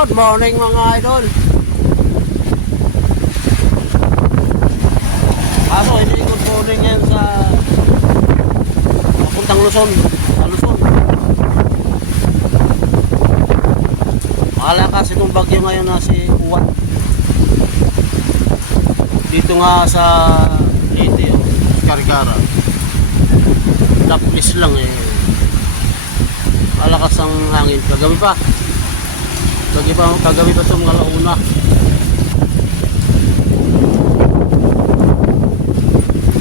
Good morning mga idol. Kaso hindi good morning yan sa papuntang Luzon. Sa Luzon. Malakas itong bagyo ngayon na si Uwan. Dito nga sa dito yun, Kargara. Tapos lang eh. Malakas ang hangin. Kagabi pa. Kagabi pa, kagabi pa itong alauna.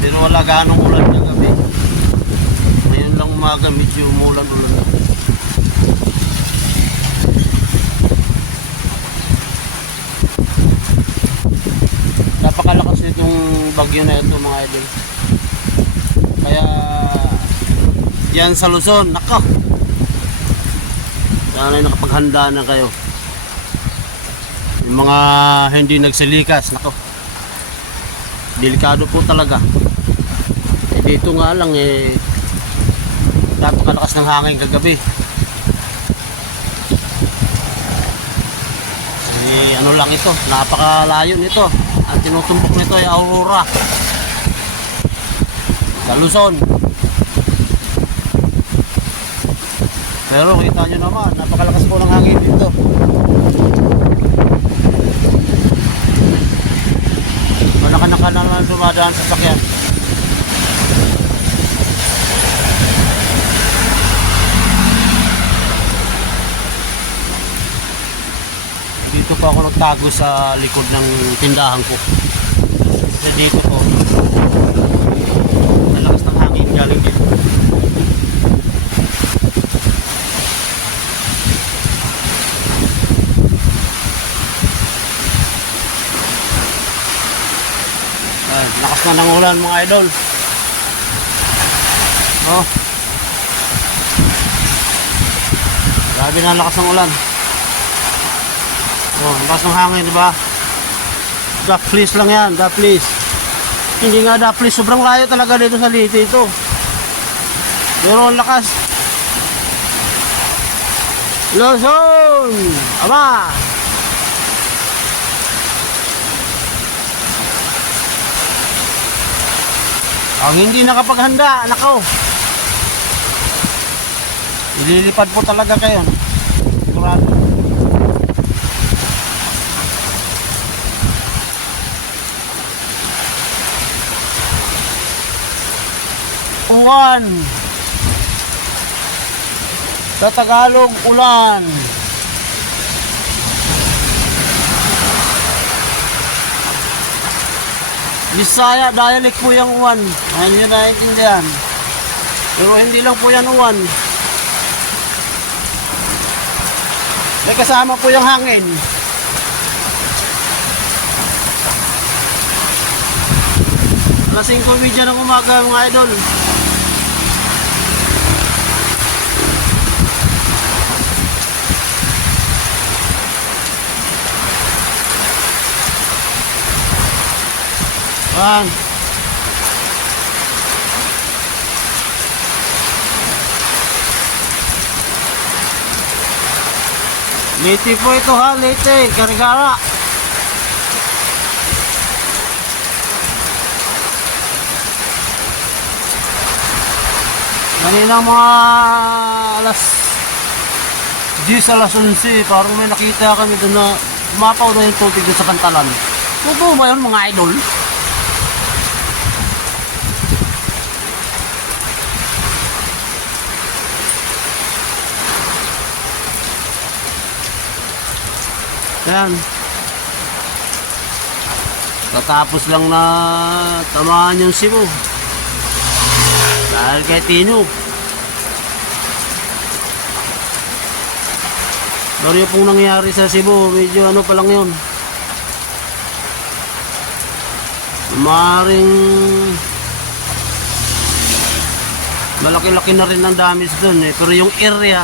Pero wala ganong ulan kagabi. Ngayon lang umaga medyo umulan-ulan na. Napakalakas nitong bagyo na ito mga idol. Kaya yan sa Luzon, nako. Sana nakapaghanda na kayo. Yung mga hindi nagsilikas, nako. Delikado po talaga. Eh, dito nga lang eh napakalakas ng hangin kagabi. Eh, ano lang ito, napakalayo nito. Ang tinutumbok nito ay Aurora. Sa Luzon. Pero kita nyo naman, napakalakas po ng hangin dito. Manaka-naka na lang dumadaan sa sakyan. Dito po ako nagtago sa likod ng tindahan ko. Kasi dito po, malakas ng hangin galing dito. Ayan, lakas na ng ulan mga idol. Oh. Grabe na lakas ng ulan. Oh, ang lakas ng hangin, di ba? Daplis lang yan, daplis. Hindi nga daplis, sobrang layo talaga dito sa Leyte ito. Pero ang lakas. Luzon! Aba! Ang hindi nakapaghanda, nako. Ililipad po talaga kayo. Sigurado. Uwan. Sa Tagalog, ulan. Bisaya dialect po yung uwan. Ayun nyo naiintindihan. Pero hindi lang po yan uwan. May kasama po yung hangin. Alas 5 media ng umaga mga idol. Ayan. Liti po ito ha, Liti, Gargara. Kanina mga alas 10 alas 11, parang may nakita kami doon na umapaw na yung tubig doon sa kantalan. Totoo ba yun mga idol? Yan. Tatapos lang na tamaan yung Cebu. Dahil kay Tino. Pero yung pong nangyari sa Cebu, medyo ano pa lang yun. Maring malaki-laki na rin ang damage doon eh. Pero yung area,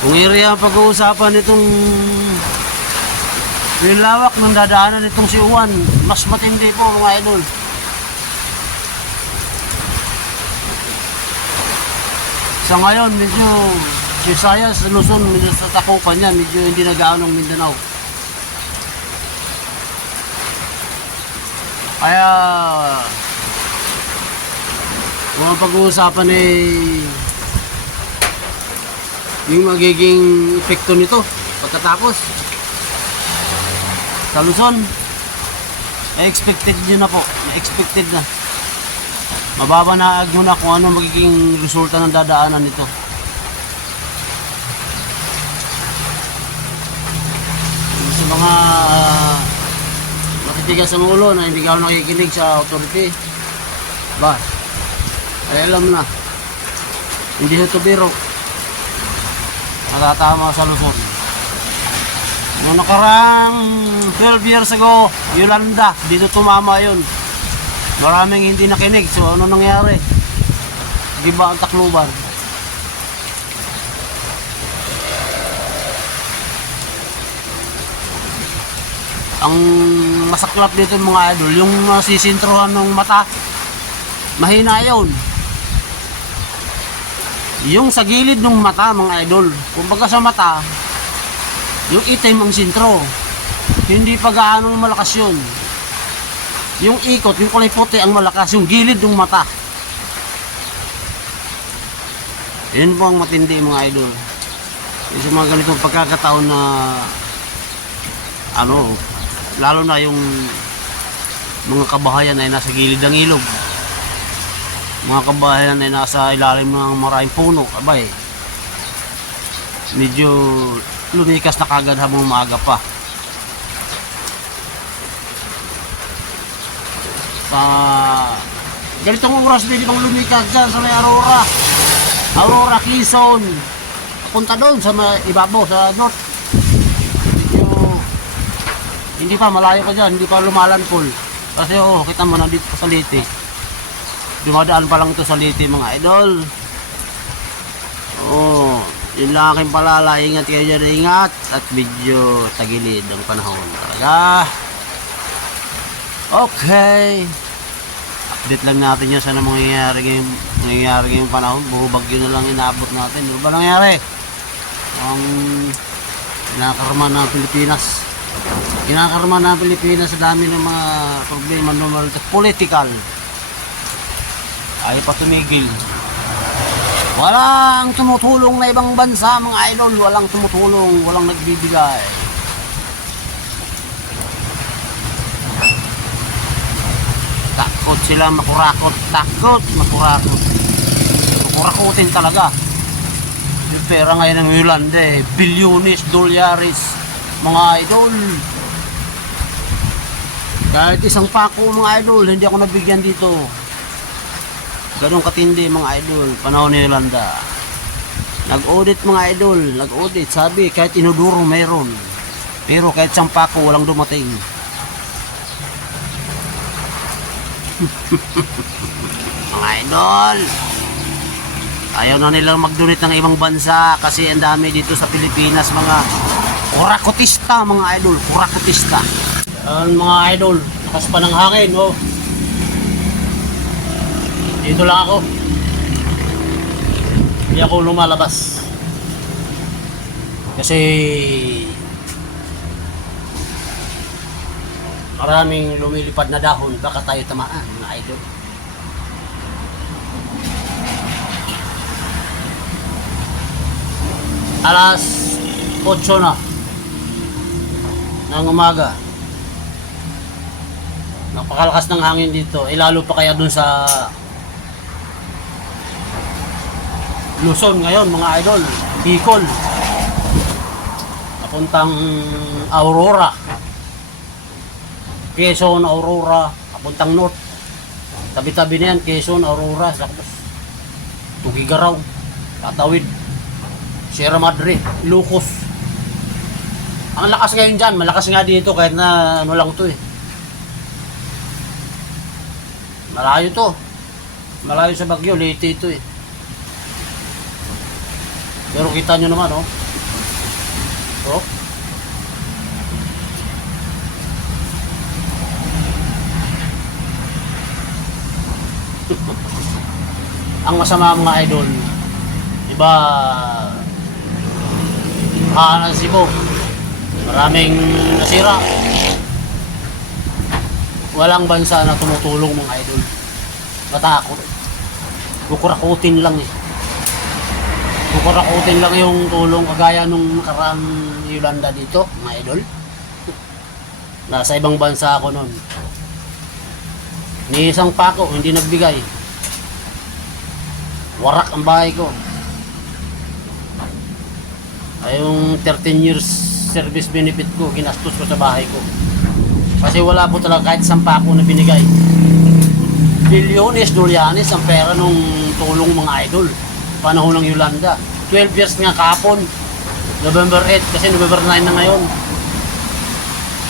kung area ang pag-uusapan itong yung lawak ng dadaanan nitong si Juan, mas matindi po mga idol. Sa ngayon, medyo Visayas, Luzon, medyo sa Tacopan yan, medyo hindi nag-aanong Mindanao. Kaya, ang pag-uusapan eh, yung magiging epekto nito pagkatapos sa Luzon, expected nyo na po, expected na. Mababa na mo na kung ano magiging resulta ng dadaanan nito. Sa mga uh, matitigas ang ulo na hindi ka nakikinig sa authority, ba, ay alam na, hindi ito biro. Natatama sa Luzon. Noong nakarang 12 years ago, Yolanda, dito tumama yun. Maraming hindi nakinig. So ano nangyari? Di ba ang takluban? Ang masaklap dito mga idol, yung nasisintruhan ng mata, mahina yun. Yung sa gilid ng mata mga idol, kumbaga sa mata, yung itim ang sintro. Hindi pa gaano malakas yun. Yung ikot, yung kulay puti ang malakas, yung gilid ng mata. Yan po ang matindi mga idol. Yung sa mga ganitong pagkakataon na ano, lalo na yung mga kabahayan ay nasa gilid ng ilog. Mga kabahayan ay nasa ilalim ng maraming puno, abay. Medyo lumikas na kagad habang maaga pa. Sa ganitong oras pwede bang lumikas dyan sa may Aurora. Aurora, Quezon. Punta doon sa may ibabaw, sa north. Medyo hindi pa, malayo ka dyan, hindi pa lumalanpol. Kasi oh, kita mo nandito sa Liti. Dumadaan pa lang ito sa Liti mga idol. Yun lang aking palala. Ingat kayo dyan, ingat. At medyo tagilid ang panahon talaga. Okay. Update lang natin yan sana mangyayari ngayong, mangyayari ngayong panahon. Buho bagyo na lang inaabot natin. Ano ba nangyari? Ang kinakarma ng Pilipinas. Kinakarma ng Pilipinas sa dami ng mga problema normal political. Ayaw pa tumigil. Walang tumutulong na ibang bansa mga idol. Walang tumutulong. Walang nagbibigay. Takot sila makurakot. Takot makurakot. Makurakotin talaga. Yung pera ngayon ng Yolanda eh. Bilyonis, dolyaris. Mga idol. Kahit isang pako mga idol, hindi ako nabigyan dito. Ganong katindi mga idol, panahon ni Yolanda. Nag-audit mga idol, nag-audit. Sabi, kahit inuduro mayroon. Pero kahit isang pako, walang dumating. mga idol, ayaw na nilang mag-donate ng ibang bansa kasi ang dami dito sa Pilipinas mga kurakotista mga idol, kurakotista. Yan mga idol, lakas pa ng hangin, oh. Dito lang ako. Hindi ako lumalabas. Kasi maraming lumilipad na dahon, baka tayo tamaan, mga idol. Alas 8 na ng umaga. Napakalakas ng hangin dito. Eh lalo pa kaya dun sa Luzon ngayon mga idol. Bicol. Papuntang Aurora. Quezon, Aurora. Papuntang North. Tabi-tabi na yan. Quezon, Aurora. Tapos Tugigaraw. Tatawid. Sierra Madre. Ilocos. Ang lakas ngayon dyan. Malakas nga dito kahit na ano lang to eh. Malayo to. Malayo sa Bagyo, Leyte ito eh. Pero kita nyo naman, oh. Oh. Ang masama mga idol, iba Ah, ng Cebu. Maraming nasira. Walang bansa na tumutulong mga idol. Natakot. Kukurakutin lang eh. Kukurakutin lang yung tulong kagaya nung nakaraang Yolanda dito, mga idol. Nasa ibang bansa ako noon. Ni isang pako, hindi nagbigay. Warak ang bahay ko. Ay yung 13 years service benefit ko, ginastos ko sa bahay ko. Kasi wala po talaga kahit isang pako na binigay. Bilyones, dolyanes ang pera nung tulong mga idol. Panahon ng Yolanda. 12 years nga kapon. November 8 kasi November 9 na ngayon.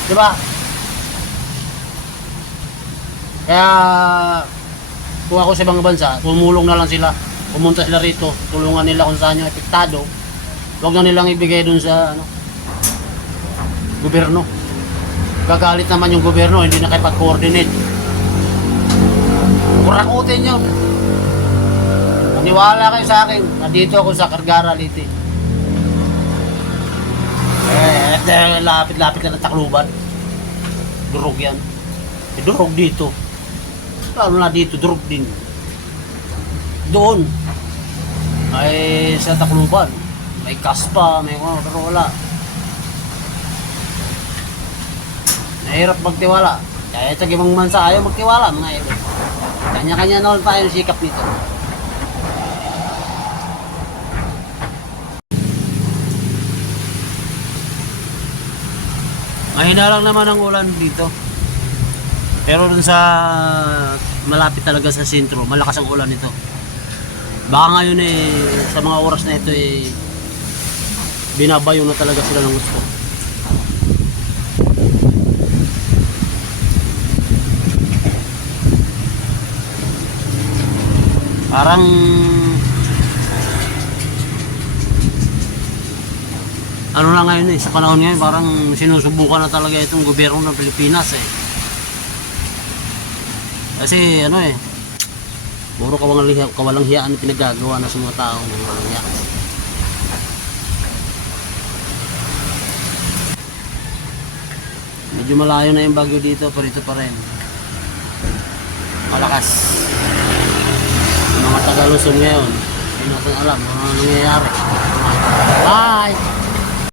Di ba? Kaya kung ako sa ibang bansa, tumulong na lang sila. Pumunta sila rito, tulungan nila kung saan yung epektado. Huwag na nilang ibigay dun sa ano, gobyerno. Gagalit naman yung gobyerno, hindi na kayo pag-coordinate. Kurakutin yun. Maniwala kayo sa akin. Nandito ako sa Cargara, Liti. Eh, dahil lapit-lapit na ng takluban. Durog yan. Eh, durog dito. Lalo na dito, durog din. Doon. Ay, sa takluban. May kaspa, may ano, pero wala. Nahirap magtiwala. Kaya sa ibang bansa ayaw magtiwala mga idol. Kanya-kanya na lang tayo ng sikap nito. Mahina lang naman ang ulan dito. Pero dun sa malapit talaga sa sentro, malakas ang ulan nito. Baka ngayon eh, sa mga oras na ito eh, binabayo na talaga sila ng gusto. Parang ano na ngayon eh, sa panahon ngayon parang sinusubukan na talaga itong gobyerno ng Pilipinas eh. Kasi ano eh, puro kawalang, kawalang hiyaan pinagagawa na sa mga tao ng walang. Medyo malayo na yung bagyo dito, pero ito pa rin. Malakas. Mga taga Luzon ngayon, hindi natin alam ano nangyayari. Bye!